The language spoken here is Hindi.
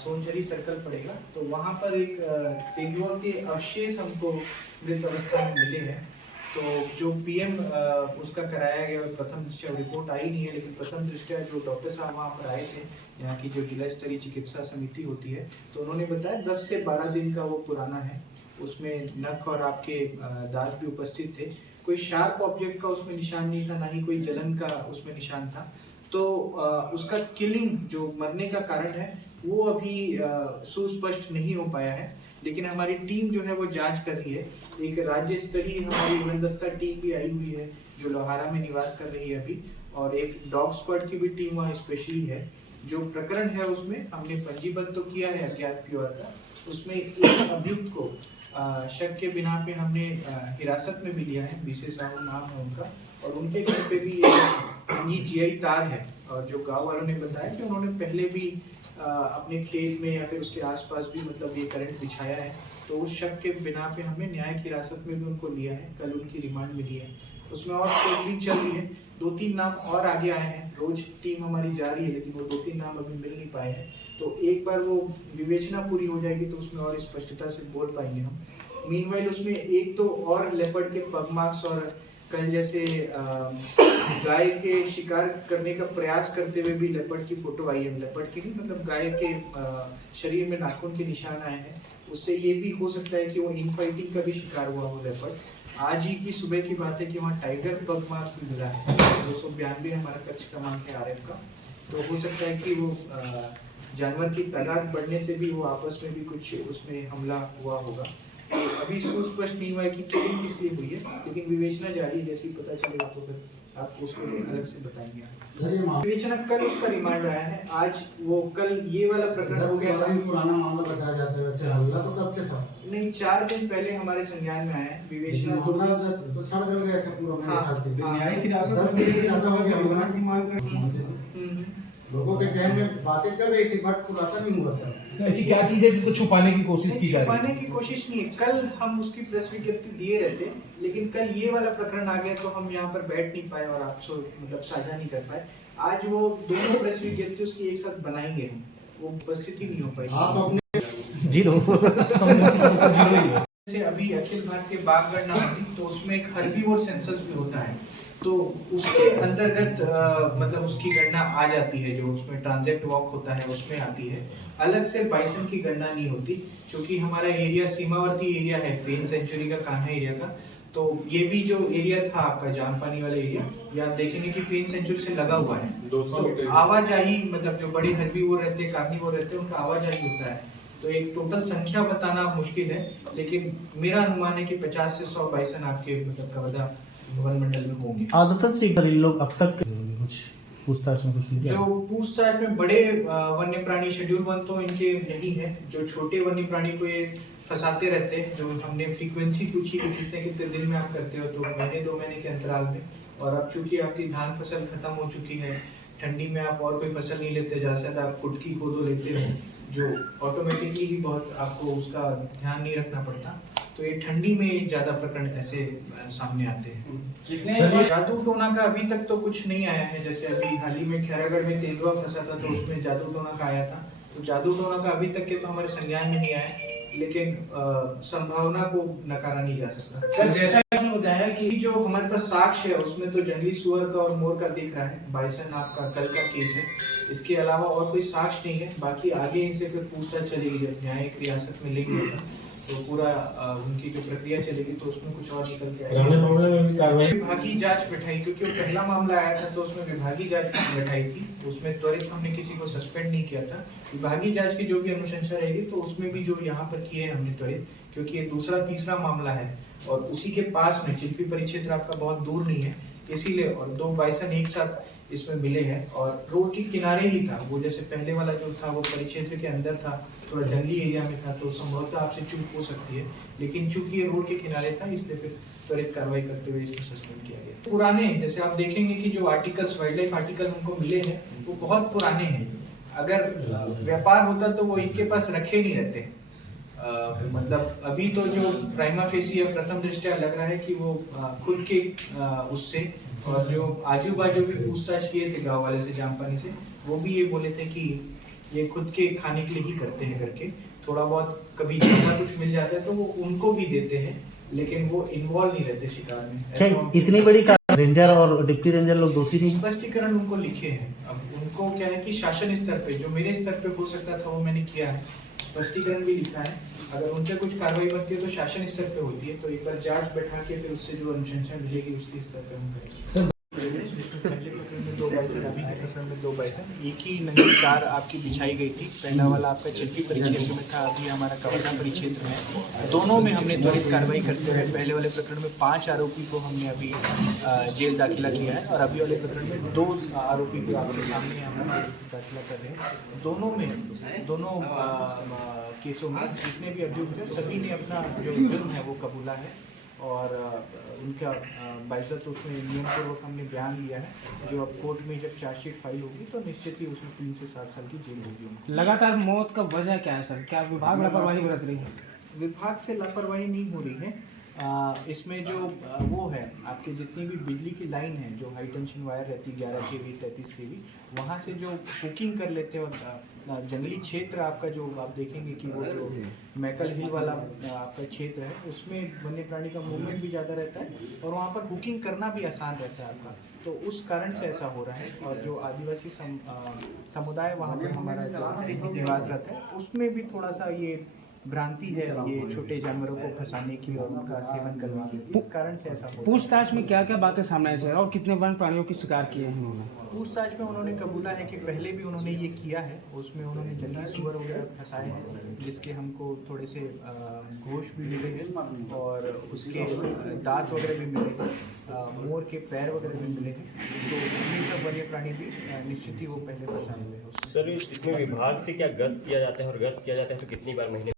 सोनझरी सर्कल पड़ेगा, तो वहाँ पर एक तेंदुआ के अवशेष हमको मृत अवस्था में मिले हैं। तो जो पीएम उसका कराया गया प्रथम दृष्टया रिपोर्ट आई नहीं है, लेकिन प्रथम दृष्टया जो डॉक्टर साहब वहाँ पर आए थे, यहाँ की जो जिला स्तरीय चिकित्सा समिति होती है, तो उन्होंने बताया 10 से 12 दिन का वो पुराना है। उसमें नख और आपके दांत भी उपस्थित थे। कोई शार्प ऑब्जेक्ट का उसमें निशान नहीं था, ना ही कोई जलन का उसमें निशान था। तो उसका किलिंग जो मरने का कारण है वो अभी सुस्पष्ट नहीं हो पाया है, लेकिन हमारी टीम जो है वो जांच कर रही है। एक राज्य स्तरीय हमारी उड़नदस्ता टीम भी आई हुई है जो लोहारा में निवास कर रही है अभी, और एक डॉग स्क्वाड की भी टीम वहाँ स्पेशली है। जो प्रकरण है उसमें हमने पंजीबद्ध तो किया है अज्ञात प्योर का, उसमें एक अभियुक्त को शक के बिना पे हमने हिरासत में भी लिया है, बीसे साहू नाम है उनका, और उनके घर पे भी ये जीआई तार है। और जो गांव वालों ने बताया कि उन्होंने पहले भी अपने खेत में या फिर उसके आसपास भी मतलब ये करंट बिछाया है, तो उस शक के बिना पे हमने न्यायिक हिरासत में भी उनको लिया है। कल उनकी रिमांड मिली है, उसमें और खोजबीन चल रही है। 2-3 नाम और आगे आए हैं, रोज टीम हमारी जा रही है, लेकिन वो 2-3 नाम अभी मिल नहीं पाए हैं। तो एक बार वो विवेचना पूरी हो जाएगी तो उसमें और स्पष्टता से बोल पाएंगे हम। मीनवाइल उसमें एक तो और लेपर्ड के पग मार्क्स, और कल जैसे गाय के शिकार करने का प्रयास करते हुए भी लेपर्ड की फोटो आई है, लेपर्ड की नहीं मतलब गाय के शरीर में नाखून के निशान आए हैं। उससे ये भी हो सकता है कि वो इनफाइटिंग का भी शिकार हुआ हो लेपर्ड। आज ही की सुबह की बात है कि वहाँ टाइगर पग मार्क भी मिला है। 292 हमारा कच्छ क्रमांक है आरएफ का, तो हो सकता है कि वो जानवर की तादाद बढ़ने से भी वो आपस में भी कुछ उसमें हमला हुआ होगा। तो अभी सुस्पष्ट नहीं हुआ है कि किलिंग किस लिए हुई है, लेकिन विवेचना जारी है। जैसे ही पता चलेगा तो फिर आपको उसको अलग से बताएंगे। विवेचना कल उसका रिमांड आया है, आज वो कल ये वाला प्रकरण हो गया था। पुराना मामला बताया जाता है, वैसे हल्ला तो कब से था? नहीं, 4 दिन पहले हमारे संज्ञान में आया है विवेचना। तो सड़ कर गया था पूरा मेरे ख्याल से। न्यायिक हिरासत 10 दिन से ज्यादा हो गया हल्ला की मांग कर लोगों के कहने में बातें चल रही थी, बट खुलासा नहीं हुआ था। तो ऐसी क्या चीज है जिसको छुपाने की कोशिश की जा रही है? छुपाने की कोशिश नहीं है, कल हम उसकी प्रेस विज्ञप्ति दिए रहते, लेकिन कल ये वाला प्रकरण आ गया तो हम यहाँ पर बैठ नहीं पाए और आपसे मतलब साझा नहीं कर पाए। आज वो दोनों प्रेस विज्ञप्ति उसकी एक साथ बनाएंगे हम, वो उपस्थिति नहीं हो पाई। आप अपने जैसे अभी अखिल भारतीय बाघ गणना होती तो उसमें एक हर्बीवोर सेंसस भी होता है, तो उसके अंतर्गत मतलब उसकी गणना आ जाती है। जो उसमें ट्रांजेक्ट वॉक होता है उसमें आती है। अलग से बाइसन की गणना नहीं होती, क्योंकि हमारा एरिया सीमावर्ती एरिया है, फेन सेंचुरी का कान्हा एरिया का। तो ये भी जो एरिया था आपका जामपानी वाला एरिया, ये आप देखेंगे कि फेन सेंचुरी से लगा हुआ है। तो आवाजाही मतलब जो बड़े हर्बीवोर रहते हैं, कार्निवोर रहते हैं, उनका आवाजाही होता है। तो एक टोटल संख्या बताना मुश्किल है, लेकिन मेरा अनुमान है कि 50 से 100 बाइसन आपके मतलब कवर्धा वन मंडल में होंगे। आदतन से इन लोग अब तक कुछ पूछताछ में कुछ जो पूछताछ में बड़े वन्य प्राणी शेड्यूल 1 तो इनके नहीं है। जो छोटे वन्य प्राणी को ये फंसाते रहते हैं, जो हमने फ्रीक्वेंसी पूछी कि कितने कितने दिन में आप करते हो, तो महीने 2 महीने के अंतराल में। और अब चूंकि आपकी धान फसल खत्म हो चुकी है, ठंडी में आप और कोई फसल नहीं लेते, ज्यादा से ज्यादा आप कुटकी कोदो लेते हो, जो ऑटोमेटिकली ही बहुत आपको उसका ध्यान नहीं रखना पड़ता। तो ये ठंडी में ज्यादा प्रकरण ऐसे सामने आते हैं। जादू टोना का अभी तक तो कुछ नहीं आया है। जैसे अभी हाल ही में खैरागढ़ में तेंदुआ फंसा था, तो उसमें जादू टोना का आया था। तो जादू टोना का अभी तक के तो हमारे संज्ञान में नहीं आया, लेकिन संभावना को नकारा नहीं जा सकता। सर जैसा आपने बताया कि जो हमारे पास साक्ष्य है उसमें तो जंगली सुअर का और मोर का दिख रहा है, बाइसन आपका कल का केस है। इसके अलावा और कोई साक्ष्य नहीं है। बाकी आगे इनसे फिर पूछताछ चलेगी, जब न्यायिक हिरासत में लेंगे तो पूरा उनकी जो प्रक्रिया चलेगी तो उसमें कुछ और निकल के आएगा। मामले में भी कार्रवाई विभागीय जांच बैठाई, क्योंकि वो पहला मामला आया था तो उसमें विभागीय जांच बैठाई थी। उसमें त्वरित हमने किसी को सस्पेंड नहीं किया था। विभागीय जांच की जो भी अनुशंसा रहेगी तो उसमें भी जो यहाँ पर किए हैं हमने त्वरित, क्योंकि ये दूसरा तीसरा मामला है और उसी के पास में चिल्फी परिक्षेत्र आपका बहुत दूर नहीं है, इसीलिए। और 2 बाइसन एक साथ इसमें मिले हैं और रोड के किनारे ही था वो। जैसे पहले वाला जो था वो परिक्षेत्र के अंदर था, थोड़ा जंगली एरिया में था, तो संभवतः आपसे चूक हो सकती है, लेकिन चूंकि ये रोड के किनारे था इसलिए फिर त्वरित कार्रवाई करते हुए इसको सस्पेंड किया गया। पुराने जैसे आप देखेंगे कि जो आर्टिकल्स वाइल्ड लाइफ आर्टिकल हमको मिले हैं वो बहुत पुराने हैं। अगर व्यापार होता तो वो इनके पास रखे नहीं रहते। मतलब अभी तो जो प्राइमा फेसी या प्रथम दृष्टया लग रहा है कि वो खुद के उससे, और जो आजू बाजू भी पूछताछ किए थे गांव वाले से, जामपानी से, वो भी ये बोले थे कि ये खुद के खाने के लिए ही करते हैं करके, थोड़ा बहुत कभी ज़्यादा कुछ मिल जाता है तो वो उनको भी देते हैं, लेकिन वो इन्वॉल्व नहीं रहते शिकार में। क्या ऐसा इतनी बड़ी कार रेंजर और डिप्टी रेंजर लोग दोषी नहीं हैं? स्पष्टीकरण उनको लिखे हैं। अब उनको क्या है कि शासन स्तर पे, जो मेरे स्तर पे हो सकता था वो मैंने किया है, स्पष्टीकरण भी लिखा है। अगर उनसे कुछ कार्रवाई बनती है तो शासन स्तर पे होती है, तो एक बार जांच बैठा के फिर उससे जो अनुशंसा मिलेगी उसके स्तर पे हम करेंगे। पहले प्रकरण में 2 बाइसन, अभी के प्रकरण में 2 बाइसन, एक ही नंगी कार आपकी बिछाई गई थी। पहला वाला आपका चिल्पी परिक्षेत्र में था, अभी हमारा कवर्धा परिक्षेत्र में। दोनों में हमने त्वरित कार्रवाई करते हुए पहले वाले प्रकरण में 5 आरोपी को हमने अभी जेल दाखिला किया है, और अभी वाले प्रकरण में 2 आरोपी को आपके सामने हम दाखिला कर रहे हैं। दोनों केसों में जितने भी अभियुक्त हैं सभी ने अपना जो जुर्म है वो कबूला है, और उनका बाइज्जत उसमें नियमपूर्वक हमने बयान लिया है, जो अब कोर्ट में जब चार्जशीट फाइल होगी तो निश्चित ही उसमें 3 से 7 साल की जेल होगी उनको। लगातार मौत का वजह क्या है सर? क्या विभाग लापरवाही बरत रही है? विभाग से लापरवाही नहीं हो रही है। इसमें जो वो है आपके जितनी भी बिजली की लाइन है, जो हाई टेंशन वायर रहती है 11 kV 33 kV, वहाँ से जो हुकिंग कर लेते हैं, और जंगली क्षेत्र आपका जो आप देखेंगे कि वो जो मैकल हिल वाला आपका क्षेत्र है, उसमें वन्य प्राणी का मूवमेंट भी ज़्यादा रहता है, और वहाँ पर हुकिंग करना भी आसान रहता है आपका, तो उस कारण से ऐसा हो रहा है। और जो आदिवासी समुदाय वहाँ पर हमारा जो निवासरत है, उसमें भी थोड़ा सा ये भ्रांति है, ये छोटे जानवरों को फंसाने की और उनका सेवन करने की, इस कारण से ऐसा हो रहा है। पूछताछ में क्या क्या बातें सामने आई सर, और कितने वन्य प्राणियों की शिकार किए हैं उन्होंने? पूछताछ में उन्होंने कबूला है कि पहले भी उन्होंने ये किया है, उसमें उन्होंने जंगली सुअर वगैरह फंसाए हैं, जिसके हमको थोड़े से गोश्त भी मिले हैं, और उसके दांत वगैरह भी मिले हैं, मोर के पैर वगैरह भी मिले हैं, तो ये सब वन्य प्राणी भी निश्चित ही वो पहले फंसाए हुए हैं। सर, इसमें विभाग से क्या गश्त किया जाता है, और गश्त किया जाता है तो कितनी बार महीने